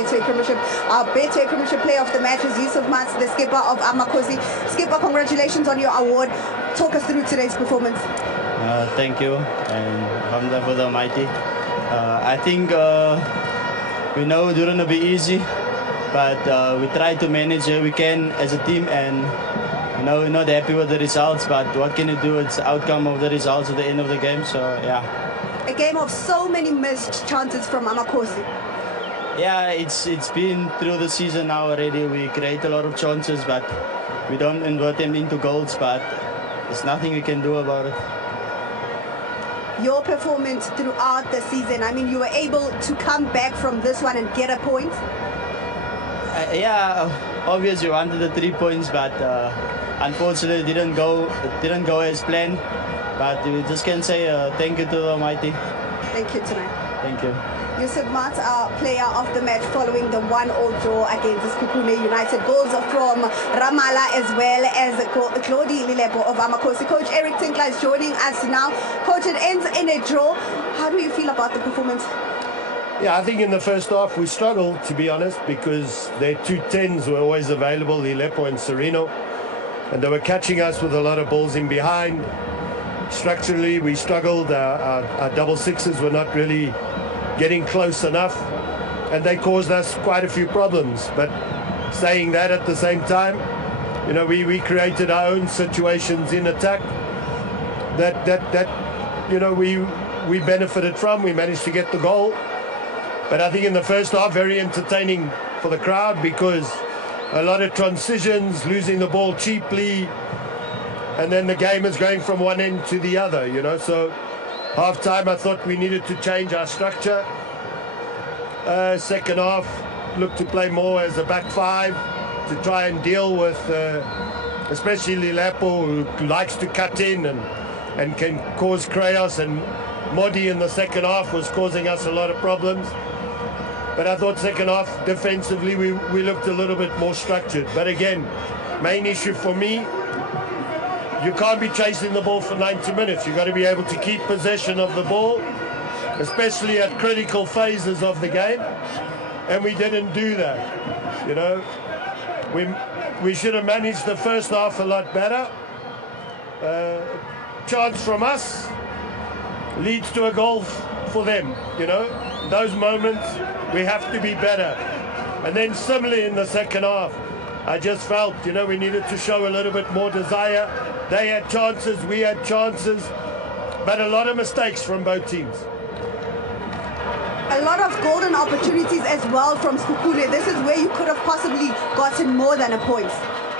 Betway Premiership. Our Betway Premiership Player of the Match is Yusuf Mats, the skipper of Amakosi. Skipper, congratulations on your award. Talk us through today's performance. Thank you, and alhamdulillah for the Almighty. I think we know it wouldn't be easy, but we try to manage it we can as a team, and we're not happy with the results, but what can you do? It's the outcome of the results at the end of the game, so yeah. A game of so many missed chances from Amakosi. Yeah, it's been through the season now already. We create a lot of chances, but we don't convert them into goals, but there's nothing we can do about it. Your performance throughout the season, I mean, you were able to come back from this one and get a point? Yeah, obviously we wanted the 3 points, but unfortunately it didn't go as planned. But we just can say thank you to the Almighty. Thank you tonight. Thank you. Yusuf Mats, our player of the match following the 1-0 draw against Sekhukhune United. Goals from Ramala as well as Claudie Lilepo of Amakosi. Coach Eric Tinkler is joining us now. Coach, it ends in a draw. How do you feel about the performance? Yeah, I think in the first half we struggled, to be honest, because their 2 10s were always available, Lilepo and Sereno, and they were catching us with a lot of balls in behind. Structurally, we struggled. Our double sixes were not really getting close enough, and they caused us quite a few problems. But saying that at the same time, you know, we created our own situations in attack that you know, we benefited from. We managed to get the goal. But I think in the first half, very entertaining for the crowd because a lot of transitions, losing the ball cheaply, and then the game is going from one end to the other, you know. So half-time, I thought we needed to change our structure. Second half, looked to play more as a back five to try and deal with, especially Lilepo, who likes to cut in and can cause chaos. And Modi in the second half was causing us a lot of problems. But I thought second half, defensively, we looked a little bit more structured. But again, main issue for me, you can't be chasing the ball for 90 minutes. You've got to be able to keep possession of the ball, especially at critical phases of the game. And we didn't do that. You know, we should have managed the first half a lot better. Chance from us leads to a goal for them, you know. Those moments, we have to be better. And then similarly in the second half, I just felt, you know, we needed to show a little bit more desire. They had chances, we had chances, but a lot of mistakes from both teams. A lot of golden opportunities as well from Sekhukhune. This is where you could have possibly gotten more than a point.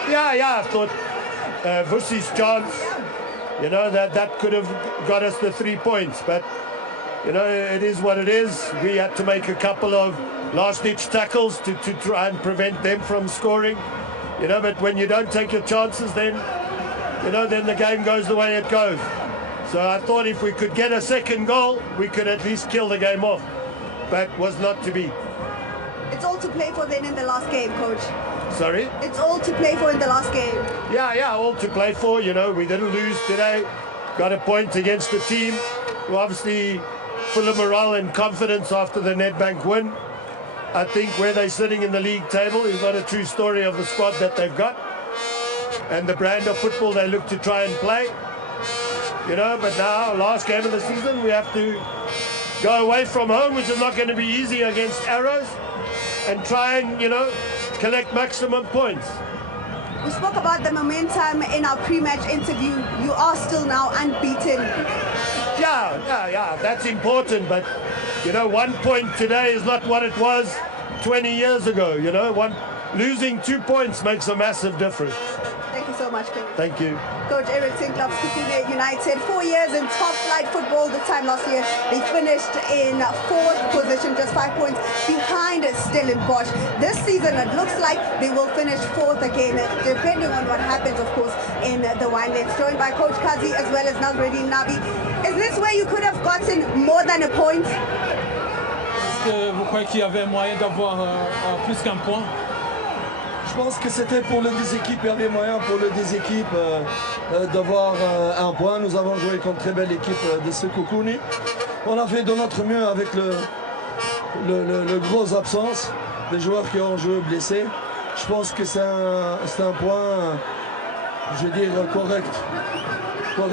Yeah, I thought Vusi's chance, you know, that could have got us the 3 points, but you know, it is what it is. We had to make a couple of last-ditch tackles to try and prevent them from scoring. You know, but when you don't take your chances, then, you know, then the game goes the way it goes. So I thought if we could get a second goal, we could at least kill the game off. But was not to be. It's all to play for then in the last game, Coach. Sorry? It's all to play for in the last game. Yeah, all to play for. You know, we didn't lose today. Got a point against the team who obviously full of morale and confidence after the Nedbank win. I think where they're sitting in the league table is not a true story of the squad that they've got and the brand of football they look to try and play. You know, but now, last game of the season, we have to go away from home, which is not going to be easy against Arrows, and try and, you know, collect maximum points. We spoke about the momentum in our pre-match interview. You are still now unbeaten. Yeah, that's important, but you know, 1 point today is not what it was 20 years ago. You know, losing 2 points makes a massive difference. Thank you so much, Coach. Thank you. Coach Eric Tinkler of Sekhukhune United, 4 years in top flight football. This time last year, they finished in 4th position, just 5 points behind Stellenbosch. This season, it looks like they will finish 4th again, depending on what happens, of course, in the Winelands. Joined by Coach Kazi as well as Nabi. Is this where you could have gotten more than a point? Est-ce que vous croyez qu'il y avait moyen d'avoir plus qu'un point? Je pense que c'était pour les deux équipes, il y avait moyen pour les deux équipes d'avoir un point. Nous avons joué contre une très belle équipe de Sekhukhune. On a fait de notre mieux avec le gros absence, des joueurs qui ont joué blessés. Je pense que c'est un point, je veux dire, correct pour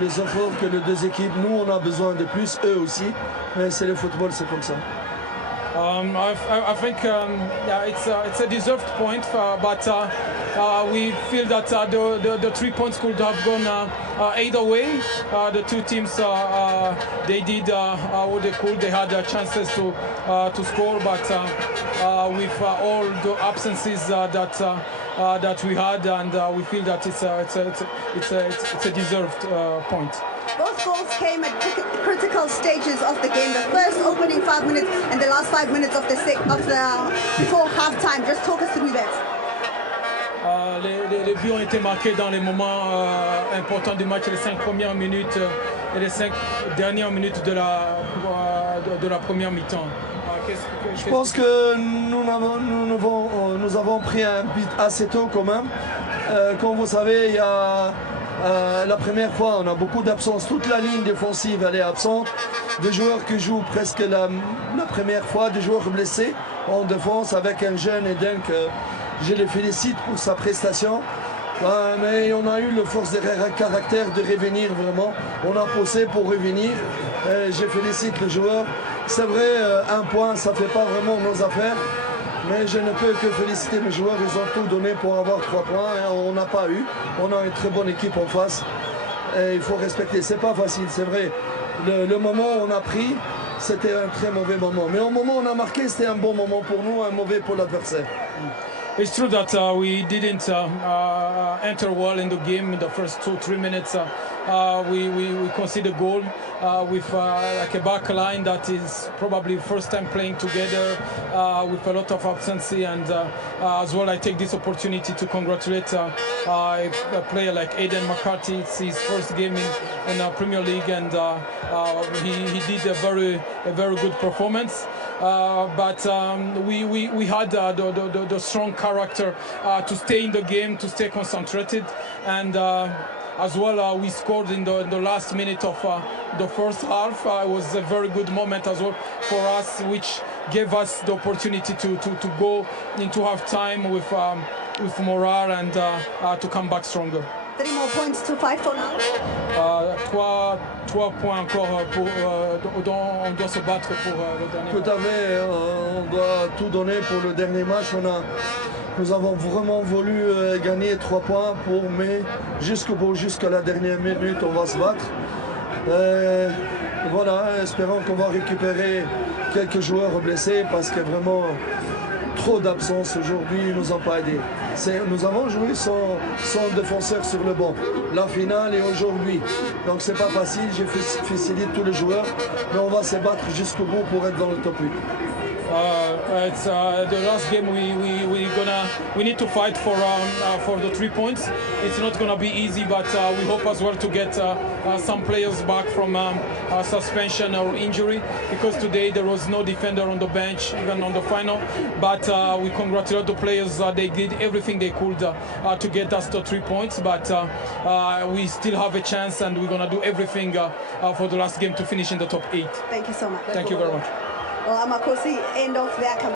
les efforts que les deux équipes. Nous, on a besoin de plus, eux aussi. Mais c'est le football, c'est comme ça. I think yeah, it's a deserved point, but we feel that the 3 points could have gone either way. The two teams they did what they could. They had chances to score, but with all the absences that we had, and we feel that it's a deserved point. Both goals came at critical stages of the game. The first opening 5 minutes and the last 5 minutes before halftime. Just talk us through that. Les buts ont été marqués dans les moments importants du match, les 5 premières minutes et les 5 dernières minutes de la première mi-temps. Je pense que nous avons pris un but assez tôt quand même. Comme vous savez, il y a la première fois, on a beaucoup d'absences. Toute la ligne défensive, elle est absente. Des joueurs qui jouent presque la première fois, des joueurs blessés en défense avec un jeune Eden que je les félicite pour sa prestation. Mais on a eu le force de caractère de revenir vraiment. On a poussé pour revenir. Je félicite le joueur. C'est vrai, un point, ça ne fait pas vraiment nos affaires. Mais je ne peux que féliciter les joueurs. Ils ont tout donné pour avoir 3 points. On n'a pas eu. On a une très bonne équipe en face. Et il faut respecter. C'est pas facile, c'est vrai. Le moment où on a pris, c'était un très mauvais moment. Mais au moment où on a marqué, c'était un bon moment pour nous, un mauvais pour l'adversaire. It's true that we didn't enter well in the game in the first 2-3 minutes. We conceded a goal with like a back line that is probably first time playing together with a lot of absence, and as well I take this opportunity to congratulate a player like Aidan McCarthy. It's his first game in the Premier League, and he did a very good performance. But we had the strong character to stay in the game, to stay concentrated, and as well we scored in the last minute of the first half. It was a very good moment as well for us, which gave us the opportunity to go into half time with morale and to come back stronger. 3 more points to fight for now. 3 points encore on doit se battre pour le dernier match. Tout à fait, on doit tout donner pour le dernier match. Nous avons vraiment voulu gagner 3 points mais jusqu'au bout, jusqu'à la dernière minute, on va se battre. Voilà, espérons qu'on va récupérer quelques joueurs blessés parce que vraiment trop d'absence aujourd'hui, ils nous ont pas aidés. Nous avons joué sans défenseur sur le banc, la finale et aujourd'hui. Donc c'est pas facile, j'ai félicité tous les joueurs, mais on va se battre jusqu'au bout pour être dans le top 8. It's the last game. We need to fight for the 3 points. It's not gonna be easy, but we hope as well to get some players back from suspension or injury, because today there was no defender on the bench even on the final. But we congratulate the players. They did everything they could to get us to 3 points. But we still have a chance, and we're gonna do everything for the last game to finish in the top 8. Thank you so much. Thank you very much. Well, Amakosi, end of that.